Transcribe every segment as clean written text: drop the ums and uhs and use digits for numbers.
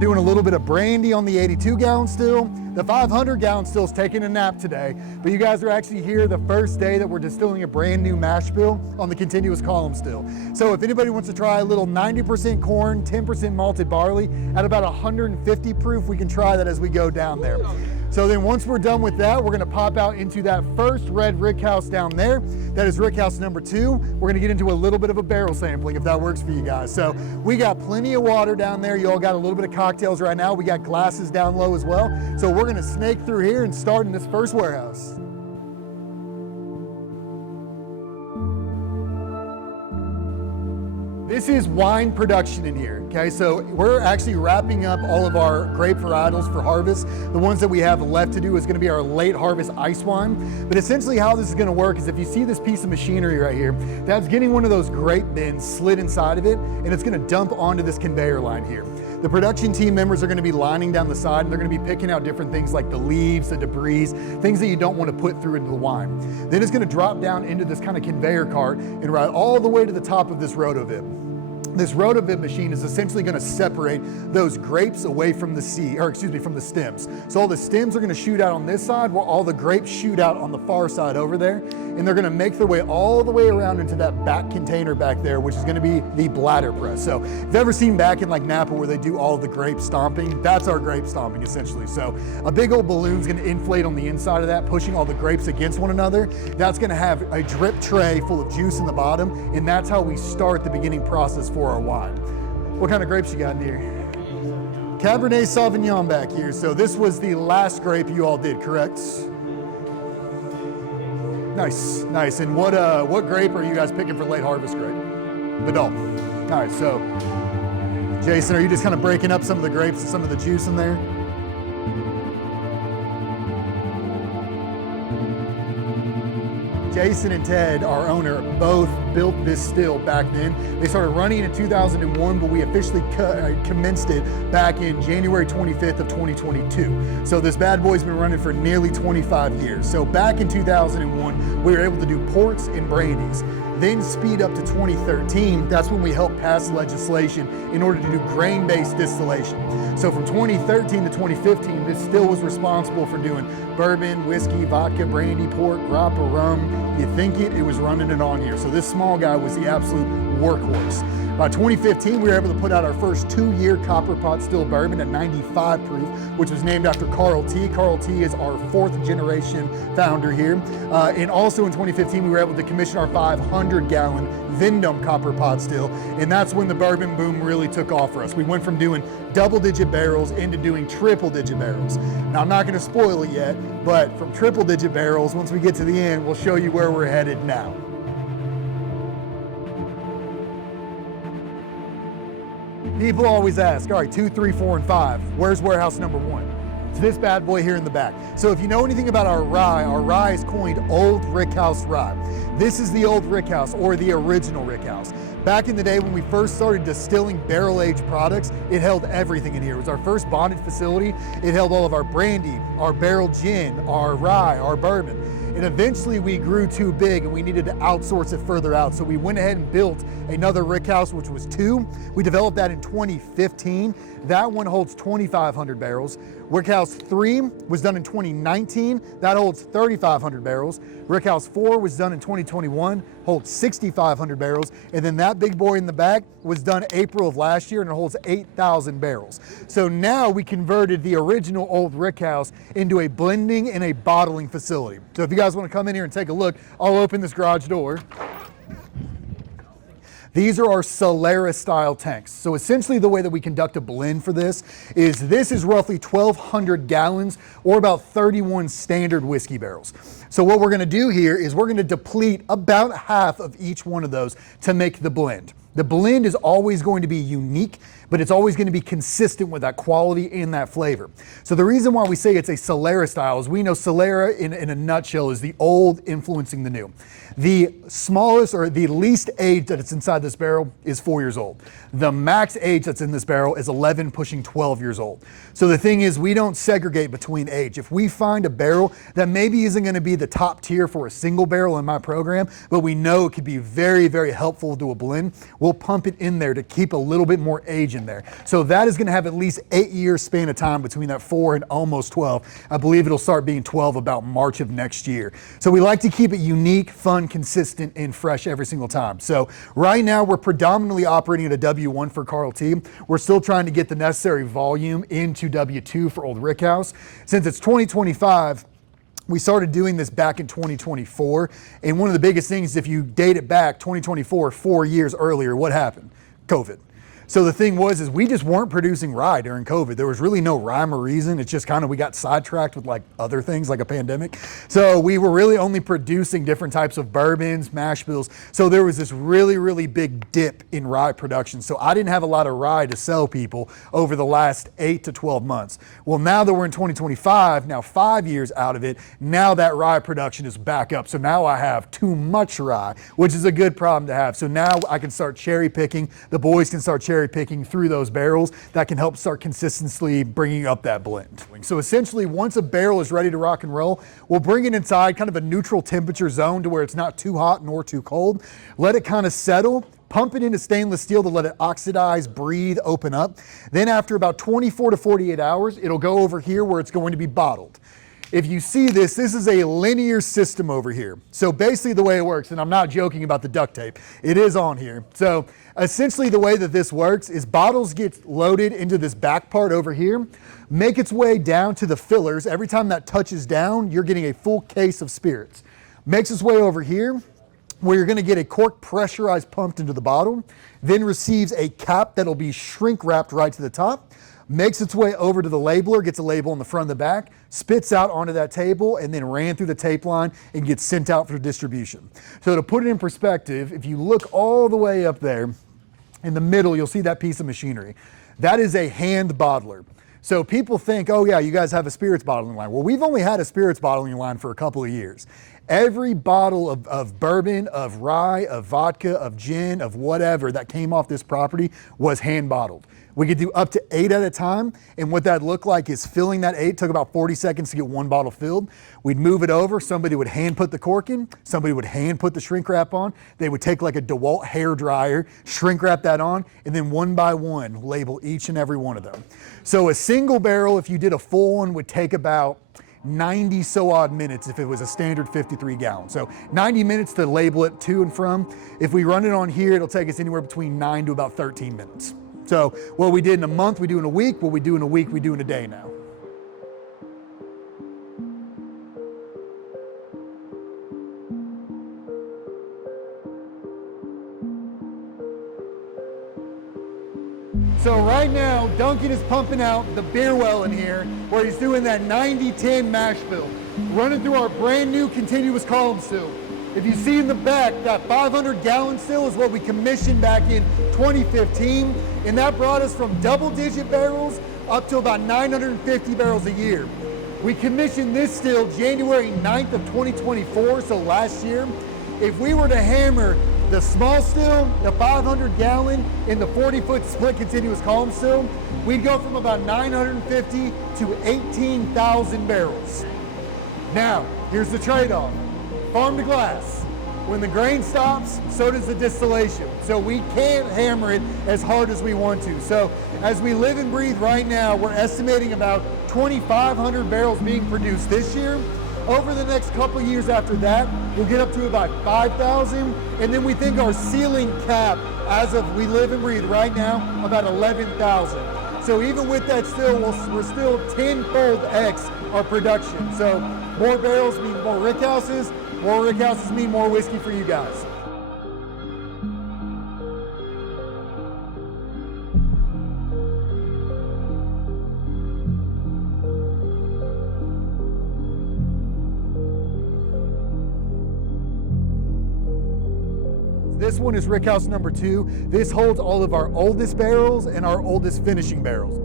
Doing a little bit of brandy on the 82-gallon still. The 500-gallon still is taking a nap today, but you guys are actually here the first day that we're distilling a brand new mash bill on the continuous column still. So if anybody wants to try a little 90% corn, 10% malted barley at about 150 proof, we can try that as we go down there. So then once we're done with that, we're gonna pop out into that first red rickhouse down there. That is rickhouse number 2. We're gonna get into a little bit of a barrel sampling if that works for you guys. So we got plenty of water down there. You all got a little bit of cocktails right now. We got glasses down low as well. So we're gonna snake through here and start in this first warehouse. This is wine production in here, okay? So we're actually wrapping up all of our grape varietals for harvest. The ones that we have left to do is gonna be our late harvest ice wine. But essentially how this is gonna work is if you see this piece of machinery right here, that's getting one of those grape bins slid inside of it, and it's gonna dump onto this conveyor line here. The production team members are gonna be lining down the side, and they're gonna be picking out different things like the leaves, the debris, things that you don't wanna put through into the wine. Then it's gonna drop down into this kind of conveyor cart and ride all the way to the top of this rotovib. This rotovib machine is essentially going to separate those grapes away from the from the stems. So all the stems are going to shoot out on this side, while all the grapes shoot out on the far side over there, and they're going to make their way all the way around into that back container back there, which is going to be the bladder press. So if you've ever seen back in like Napa where they do all the grape stomping, that's our grape stomping essentially. So a big old balloon's going to inflate on the inside of that, pushing all the grapes against one another. That's going to have a drip tray full of juice in the bottom, and that's how we start the beginning process for our wine. What kind of grapes you got in here? Cabernet Sauvignon back here. So this was the last grape you all did, correct? Nice, nice. And what grape are you guys picking for late harvest grape? Vidal. All right, so Jason, are you just kind of breaking up some of the grapes and some of the juice in there? Jason and Ted, our owner, both built this still back then. They started running in 2001, but we officially commenced it back in January 25th of 2022. So this bad boy's been running for nearly 25 years. So back in 2001, we were able to do ports and brandies. Then speed up to 2013, that's when we helped pass legislation in order to do grain-based distillation. So from 2013 to 2015, this still was responsible for doing bourbon, whiskey, vodka, brandy, port, grappa, rum. You think it was running it on here. So this small guy was the absolute workhorse. By 2015, we were able to put out our first 2-year copper pot still bourbon at 95 proof, which was named after Carl T. Carl T is our 4th generation founder here. And also in 2015, we were able to commission our 500-gallon Vendome copper pot still, and that's when the bourbon boom really took off for us. We went from doing double-digit barrels into doing triple-digit barrels. Now, I'm not gonna spoil it yet, but from triple-digit barrels, once we get to the end, we'll show you where we're headed now. People always ask, all right, 2, 3, 4, and 5, where's warehouse number 1? It's this bad boy here in the back. So if you know anything about our rye is coined Old Rickhouse Rye. This is the Old Rickhouse, or the original Rickhouse. Back in the day when we first started distilling barrel-aged products, it held everything in here. It was our first bonded facility. It held all of our brandy, our barrel gin, our rye, our bourbon. And eventually we grew too big and we needed to outsource it further out. So we went ahead and built another rickhouse, which was 2. We developed that in 2015. That one holds 2,500 barrels. Rickhouse 3 was done in 2019. That holds 3,500 barrels. Rickhouse 4 was done in 2021, holds 6,500 barrels. And then that big boy in the back was done April of last year and it holds 8,000 barrels. So now we converted the original Old Rickhouse into a blending and a bottling facility. So if you guys want to come in here and take a look, I'll open this garage door. These are our Solera style tanks. So essentially the way that we conduct a blend for this is roughly 1,200 gallons or about 31 standard whiskey barrels. So what we're gonna do here is we're gonna deplete about half of each one of those to make the blend. The blend is always going to be unique, but it's always going to be consistent with that quality and that flavor. So the reason why we say it's a Solera style is we know Solera in a nutshell is the old influencing the new. The smallest or the least age that it's inside this barrel is 4 years old. The max age that's in this barrel is 11 pushing 12 years old. So the thing is, we don't segregate between age. If we find a barrel that maybe isn't going to be the top tier for a single barrel in my program, but we know it could be very, very helpful to a blend, we'll pump it in there to keep a little bit more age in there. So that is gonna have at least 8 years span of time between that 4 and almost 12. I believe it'll start being 12 about March of next year. So we like to keep it unique, fun, consistent, and fresh every single time. So right now we're predominantly operating at a W1 for Carl T. We're still trying to get the necessary volume into W2 for Old Rickhouse. Since it's 2025, we started doing this back in 2024. And one of the biggest things, if you date it back, 2024, 4 years earlier, what happened? COVID. So the thing was, is we just weren't producing rye during COVID. There was really no rhyme or reason. It's just kind of, we got sidetracked with like other things like a pandemic. So we were really only producing different types of bourbons, mash bills. So there was this really, really big dip in rye production. So I didn't have a lot of rye to sell people over the last 8 to 12 months. Well, now that we're in 2025, now 5 years out of it, now that rye production is back up. So now I have too much rye, which is a good problem to have. So now I can start cherry picking. The boys can start cherry picking through those barrels that can help start consistently bringing up that blend. So essentially, once a barrel is ready to rock and roll, we'll bring it inside kind of a neutral temperature zone to where it's not too hot nor too cold. Let it kind of settle, pump it into stainless steel to let it oxidize, breathe, open up. Then after about 24 to 48 hours, it'll go over here where it's going to be bottled. If you see this, this is a linear system over here. So basically the way it works, and I'm not joking about the duct tape, it is on here. So essentially the way that this works is bottles get loaded into this back part over here, make its way down to the fillers. Every time that touches down, you're getting a full case of spirits. Makes its way over here, where you're gonna get a cork pressurized pumped into the bottle, then receives a cap that'll be shrink wrapped right to the top, makes its way over to the labeler, gets a label on the front and the back, spits out onto that table, and then ran through the tape line and gets sent out for distribution. So to put it in perspective, if you look all the way up there, in the middle, you'll see that piece of machinery. That is a hand bottler. So people think, oh yeah, you guys have a spirits bottling line. Well, we've only had a spirits bottling line for a couple of years. Every bottle of bourbon, of rye, of vodka, of gin, of whatever that came off this property was hand bottled. We could do up to 8 at a time, and what that looked like is filling that 8 took about 40 seconds to get one bottle filled. We'd move it over, somebody would hand put the cork in, somebody would hand put the shrink wrap on, they would take like a DeWalt hair dryer, shrink wrap that on, and then one by one label each and every one of them. So a single barrel, if you did a full one, would take about 90 so odd minutes if it was a standard 53 gallon. So 90 minutes to label it to and from. If we run it on here, it'll take us anywhere between 9 to about 13 minutes. So what we did in a month, we do in a week. What we do in a week, we do in a day now. So right now, Duncan is pumping out the beer well in here where he's doing that 90-10 mash bill, running through our brand new continuous column still. If you see in the back, that 500-gallon still is what we commissioned back in 2015, and that brought us from double-digit barrels up to about 950 barrels a year. We commissioned this still January 9th of 2024, so last year. If we were to hammer the small still, the 500-gallon, and the 40-foot split continuous column still, we'd go from about 950 to 18,000 barrels. Now, here's the trade-off. Farm to glass. When the grain stops, so does the distillation. So we can't hammer it as hard as we want to. So as we live and breathe right now, we're estimating about 2,500 barrels being produced this year. Over the next couple years after that, we'll get up to about 5,000. And then we think our ceiling cap, as of we live and breathe right now, about 11,000. So even with that still, we're still 10-fold X our production. So more barrels mean more rickhouses. More rickhouses mean more whiskey for you guys. This one is rickhouse number 2. This holds all of our oldest barrels and our oldest finishing barrels.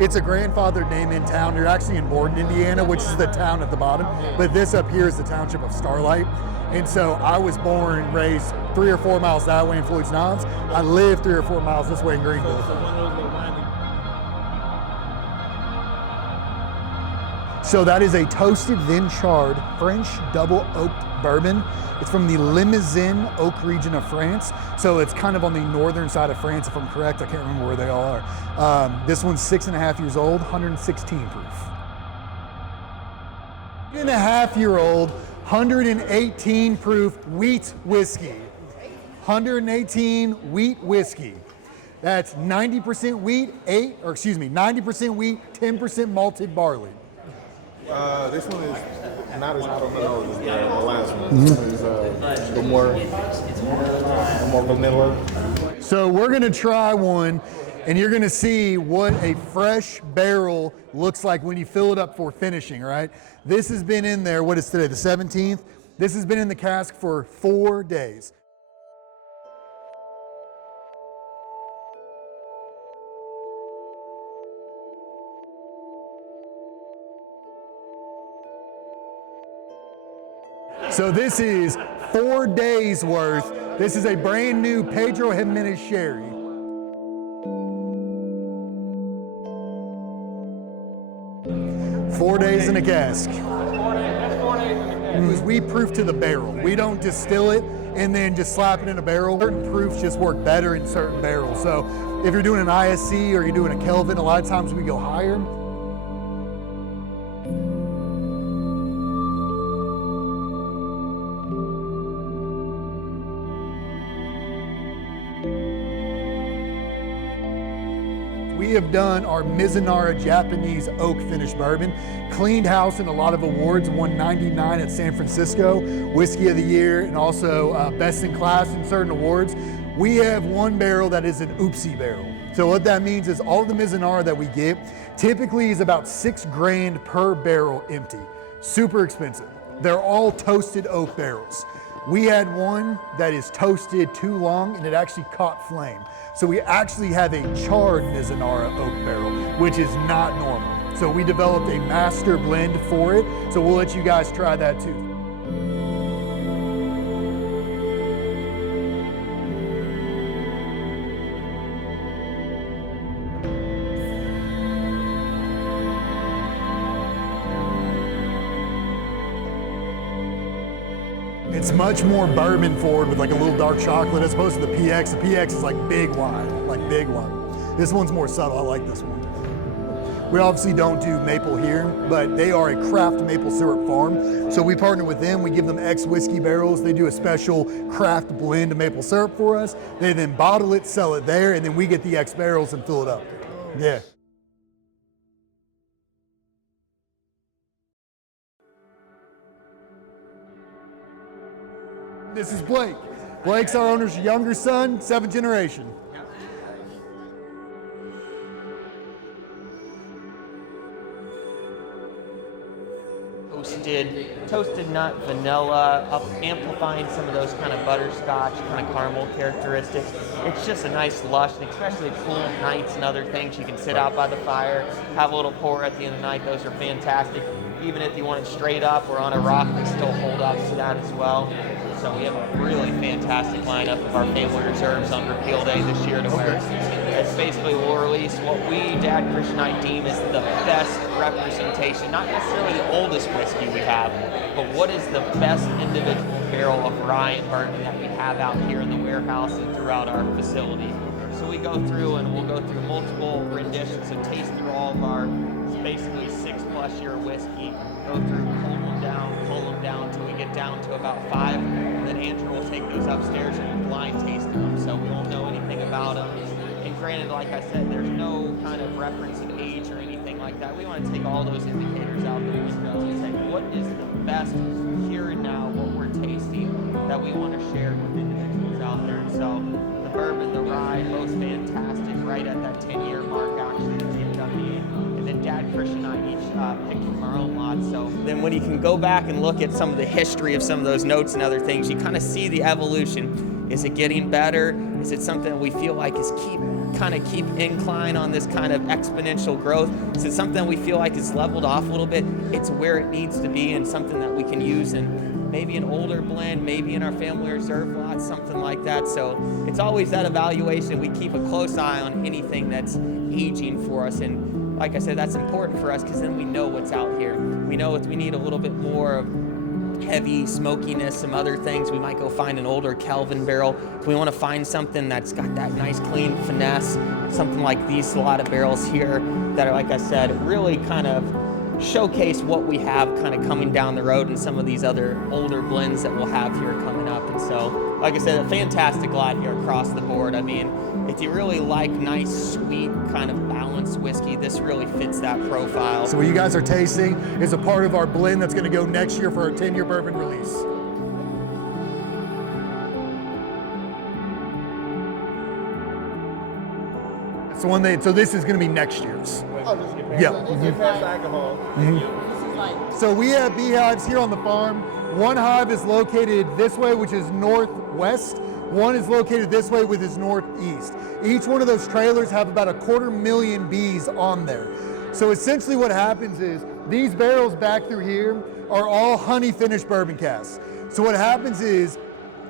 It's a grandfathered name in town. You're actually in Bourbon, Indiana, which is the town at the bottom. But this up here is the township of Starlight. And so I was born and raised 3 or 4 miles that way in Floyd's Knobs. I live 3 or 4 miles this way in Greenville. So that is a toasted, then charred French double oaked bourbon. It's from the Limousin Oak region of France. So it's kind of on the northern side of France, if I'm correct. I can't remember where they all are. This one's 6.5 years old, 116 proof. 8.5-year-old, 118 proof wheat whiskey. 118 wheat whiskey. That's 90% wheat, 90% wheat, 10% malted barley. This one is not as hot on the nose as the last one. It's a little more vanilla. So we're gonna try one, and you're gonna see what a fresh barrel looks like when you fill it up for finishing, right? This has been in there, what is today, the 17th? This has been in the cask for 4 days. So this is 4 days worth. This is a brand new Pedro Jimenez sherry. Four days in a cask. We proof to the barrel. We don't distill it and then just slap it in a barrel. Certain proofs just work better in certain barrels. So if you're doing an ISC or you're doing a Kelvin, a lot of times we go higher. We have done our Mizunara Japanese oak finished bourbon, cleaned house in a lot of awards, won 99 at San Francisco, Whiskey of the Year, and also Best in Class in certain awards. We have one barrel that is an oopsie barrel. So what that means is all the Mizunara that we get typically is about $6 grand per barrel empty. Super expensive. They're all toasted oak barrels. We had one that is toasted too long and it actually caught flame. So we actually have a charred Mizunara oak barrel, which is not normal. So we developed a master blend for it. So we'll let you guys try that too. It's much more bourbon forward with like a little dark chocolate as opposed to the PX. The PX is like big wine, like big wine. This one's more subtle, I like this one. We obviously don't do maple here, but they are a craft maple syrup farm. So we partner with them, we give them X whiskey barrels. They do a special craft blend of maple syrup for us. They then bottle it, sell it there, and then we get the X barrels and fill it up. Yeah. This is Blake. Blake's our owner's younger son, 7th generation. Toasted nut, vanilla, amplifying some of those kind of butterscotch, kind of caramel characteristics. It's just a nice lush, and especially cool nights and other things. You can sit out by the fire, have a little pour at the end of the night. Those are fantastic. Even if you want it straight up or on a rock, they still hold up to that as well. So we have a really fantastic lineup of our family reserves on repeal day this year to where it's basically we'll release what we, Dad, Chris, and I deem is the best representation, not necessarily the oldest whiskey we have, but what is the best individual barrel of rye and bourbon that we have out here in the warehouse and throughout our facility. So we go through and we'll go through multiple renditions and taste through all of our basically 6+ year whiskey, go through, pull them down until we get down to about 5, and then Andrew will take those upstairs and we'll blind taste them so we won't know anything about them. And granted, like I said, there's no kind of reference of age or anything like that. We want to take all those indicators out the window and say, what is the best here and now, what we're tasting, that we want to share with individuals out there. And so the bourbon, the rye, both fantastic, right at that 10-year mark actually that we've done. And then Dad, Chris, and I each picked from our own lot. So then when you can go back and look at some of the history of some of those notes and other things, you kind of see the evolution. Is it getting better? Is it something that we feel like is keep kind of keep incline on this kind of exponential growth. So it's something we feel like is leveled off a little bit. It's where it needs to be and something that we can use in maybe an older blend, maybe in our family reserve lots, something like that. So it's always that evaluation. We keep a close eye on anything that's aging for us. And like I said, that's important for us because then we know what's out here. We know if we need a little bit more of heavy smokiness, some other things, we might go find an older Kelvin barrel. If we want to find something that's got that nice clean finesse, something like these, a lot of barrels here that are, like I said, really kind of showcase what we have kind of coming down the road and some of these other older blends that we'll have here coming up. And so, like I said, a fantastic lot here across the board. I mean, if you really like nice, sweet, kind of balanced whiskey, this really fits that profile. So what you guys are tasting is a part of our blend that's going to go next year for our 10-year bourbon release. So this is going to be next year's. Yeah. Alcohol. So we have beehives here on the farm. One hive is located this way, which is northwest. One is located this way, which is northeast. Each one of those trailers have about 250,000 bees on there. So essentially what happens is these barrels back through here are all honey finished bourbon casks. So what happens is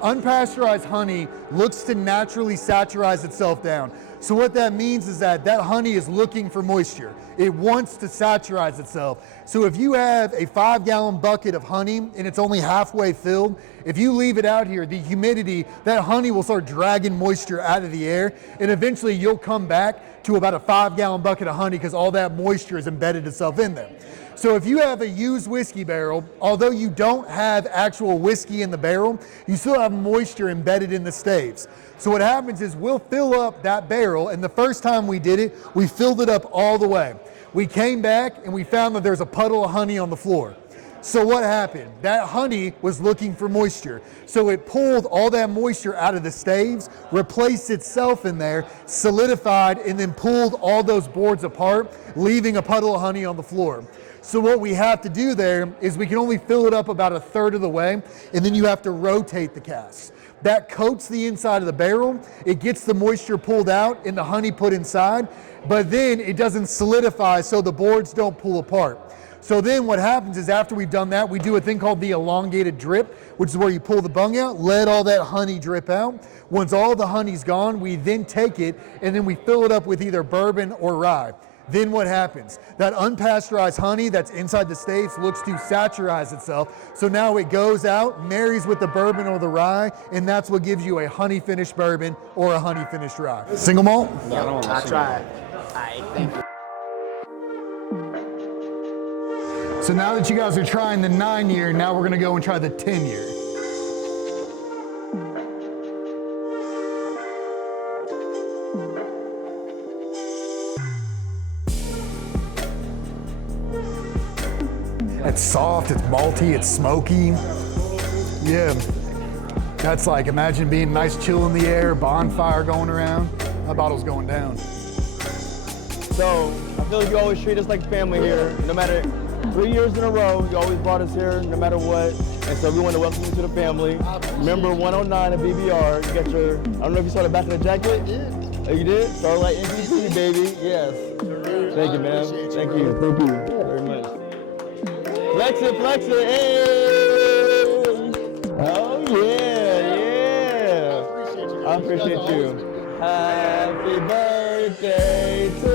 unpasteurized honey looks to naturally saturize itself down. So what that means is that honey is looking for moisture. It wants to saturize itself. So if you have a 5-gallon bucket of honey and it's only halfway filled, if you leave it out here, the humidity, that honey will start dragging moisture out of the air, and eventually you'll come back to about a 5-gallon bucket of honey because all that moisture has embedded itself in there. So if you have a used whiskey barrel, although you don't have actual whiskey in the barrel, you still have moisture embedded in the staves. So what happens is we'll fill up that barrel, and the first time we did it, we filled it up all the way. We came back and we found that there's a puddle of honey on the floor. So what happened? That honey was looking for moisture. So it pulled all that moisture out of the staves, replaced itself in there, solidified, and then pulled all those boards apart, leaving a puddle of honey on the floor. So what we have to do there is we can only fill it up about a third of the way, and then you have to rotate the casks. That coats the inside of the barrel, it gets the moisture pulled out and the honey put inside, but then it doesn't solidify so the boards don't pull apart. So then what happens is after we've done that, we do a thing called the elongated drip, which is where you pull the bung out, let all that honey drip out. Once all the honey's gone, we then take it and then we fill it up with either bourbon or rye. Then what happens? That unpasteurized honey that's inside the staves looks to saturize itself. So now it goes out, marries with the bourbon or the rye, and that's what gives you a honey finished bourbon or a honey finished rye. Single malt? No, I tried. Thank you. So now that you guys are trying the 9-year, now we're gonna go and try the 10-year. It's soft, it's malty, it's smoky. Yeah, that's like, imagine being nice chill in the air, bonfire going around. That bottle's going down. So I feel like you always treat us like family here. No matter 3 years in a row, you always brought us here no matter what. And so we want to welcome you to the family. Remember 109 at BBR. You got your, I don't know if you saw the back of the jacket. I did. Oh, you did? Starlight MVP, baby. Yes. Thank you, man. Thank you. Thank you very much. Flex it, hey! Oh yeah. I appreciate you. Happy birthday to